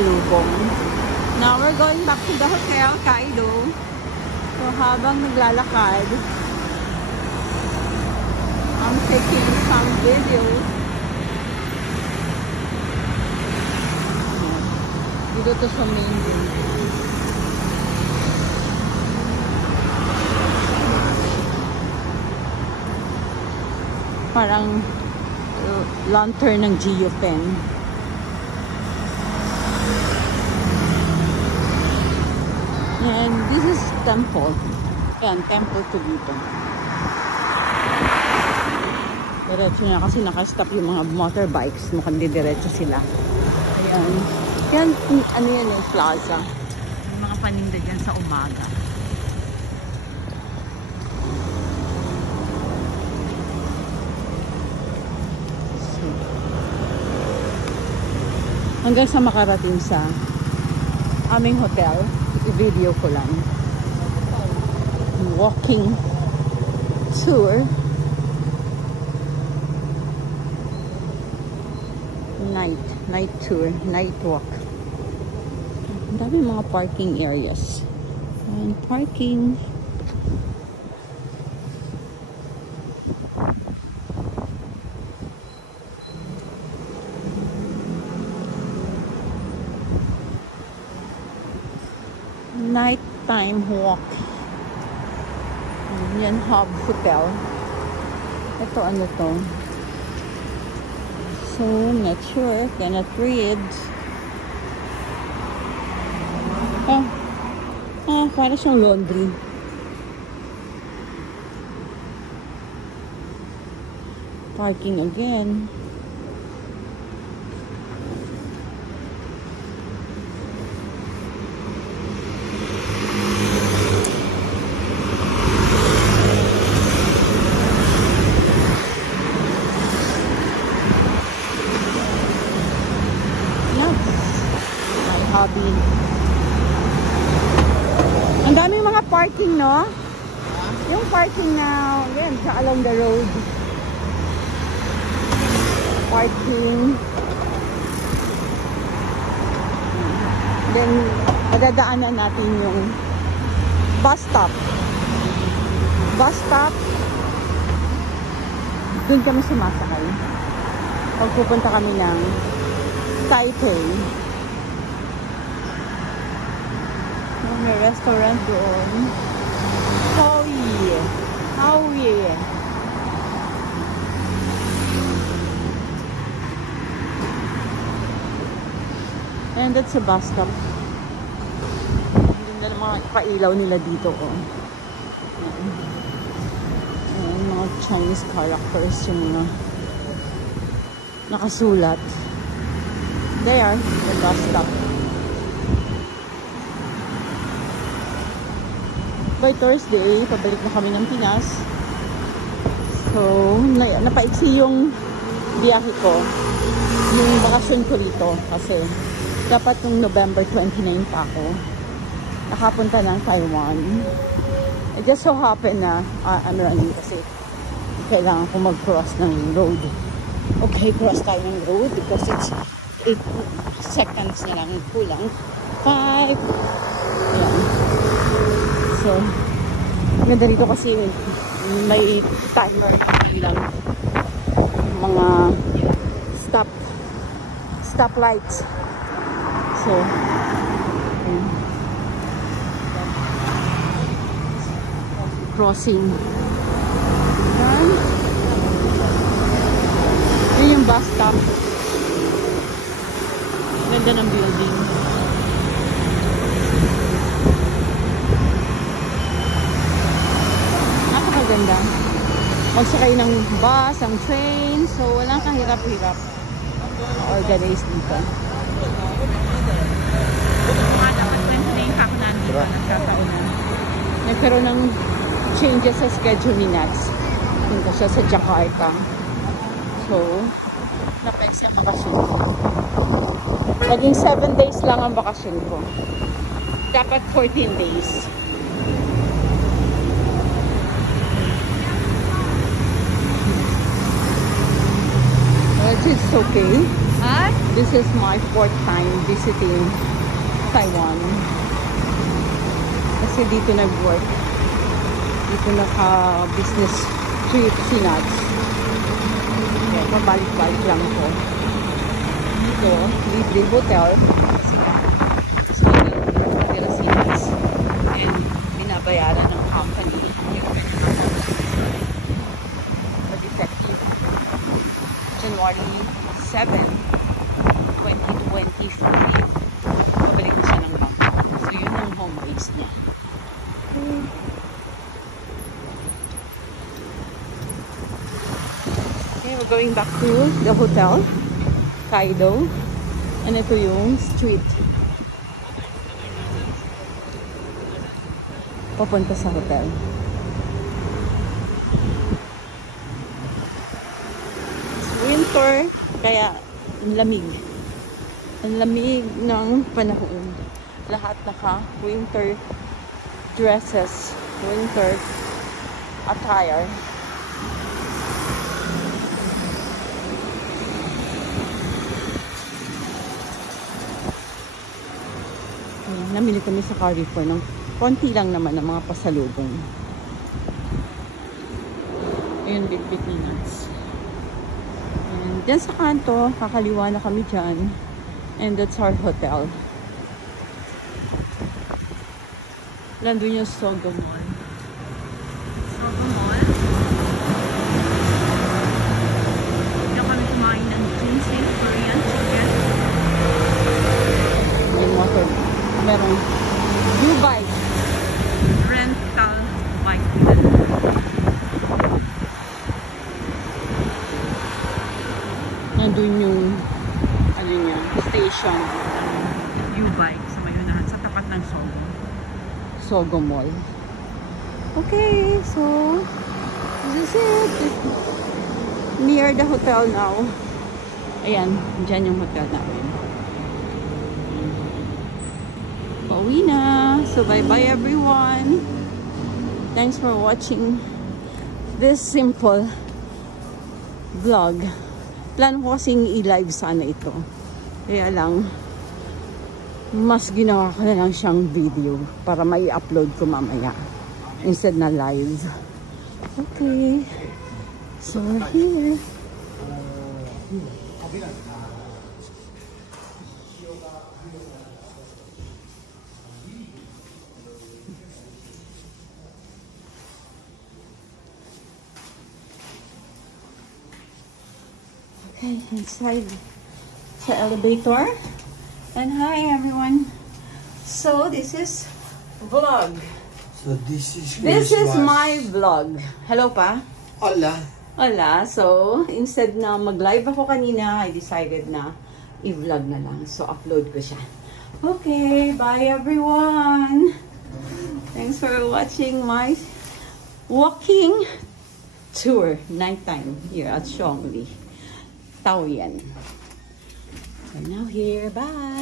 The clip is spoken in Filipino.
pasalubong. Now we're going back to the hotel, Kaido. So habang naglalakad, I'm taking some videos. Dito to sa main room. Parang lantern ng Geopen. And this is temple. Ayan, temple to dito. Diretso na kasi nakastop yung mga motorbikes. Mukhang didiretso sila. Ayan. Yan, ano yan yung plaza. May mga paninda dyan sa umaga. So, hanggang sa makarating sa aming hotel, i-video ko lang. Walking tour. Night tour, night walk. Ang dami mga parking areas. And parking. Nighttime walk. Yan, Hub Hotel. Ito, ano to? So, not sure. Cannot read. Para siyang laundry. Parking again. Hobby. Ang daming mga parking, no? Yung parking na, yan, sa along the road. Parking. Then, madadaanan natin yung bus stop. Bus stop. Doon kami sumasakay. Pag pupunta kami ng Taipei. May restaurant doon. Howie. And that's a bus stop. Hindi na mga pailaw nila dito ko. Ayan, mga Chinese characters yung mga nakasulat. There, the bus stop. By Thursday, pabalik na kami ng Pinas. So, napaiksi yung biyahe ko. Yung bakasyon ko rito. Kasi, dapat nung November 29 pa ako nakapunta ng Taiwan. It just so happen na I'm running kasi kailangan ko mag-cross ng road. Okay, cross tayo ng road because it's 8 seconds na lang kulang. 5. Ayan. So, ganda rito kasi may timer lang mga stop lights. So, crossing. Yun yung bus stop. Ganda ng building. Ganda. Magsakay ng bus, ang train. So, walang kahirap-hirap. Organized dito. Dapat Wednesday, ako nandito. Nagkakaunan. Nagkaroon ng changes sa schedule ni Nats. Punta siya sa Jakarta. So, napaiksi ang bakasyon ko. Naging 7 days lang ang bakasyon ko. Dapat 14 days. It's okay. Huh? This is my 4th time visiting Taiwan. Kasi dito nag-work. Dito naka-business trip si Nats. Kaya pabalik-balik lang ako. Dito, leave the hotel. Kasi gusto nila si Nats. And binabayaran ng company. Effective January 7, 2023. Pabalik na siya ng Bangkok. So, yun ang home base niya. Okay, we're going back to the hotel, Kaido. And ito yung street. Papunta sa hotel. Winter, kaya ang lamig. Ang lamig ng panahon. Lahat naka-winter dresses, winter attire. Namili kami sa Carrefour ng konti lang naman ng mga pasalubong. Ayun, bit-bit ni Nats. And dyan sa kanto, kakaliwa na kami dyan. And that's our hotel. Nandun yung Sogo Mall. Sogo Mall. Diyan kami kumain ng ginseng Korean chicken. Yung motor. Merong U-bike. Rental bike. Nandun yung ano niya, station U-bike sa mayunahan sa tapat ng Sogo Mall. Okay, so this is it. Near the hotel now. Ayan, dyan yung hotel namin. Pauwi na. So bye-bye everyone. Thanks for watching this simple vlog. Plan ko kasing i-live sana ito. Kaya lang, mas ginawa ko na lang siyang video para mai-upload ko mamaya instead na live. Okay. So here. Okay, inside the elevator. And hi everyone. So this is vlog. So this is my vlog. Hello pa. Hola. Hola. So instead na mag-live ako kanina, I decided na i-vlog na lang. So upload ko siya. Okay, bye everyone. Thanks for watching my walking tour nighttime here at Zhongli. Taoyuan. I'm now here. Bye.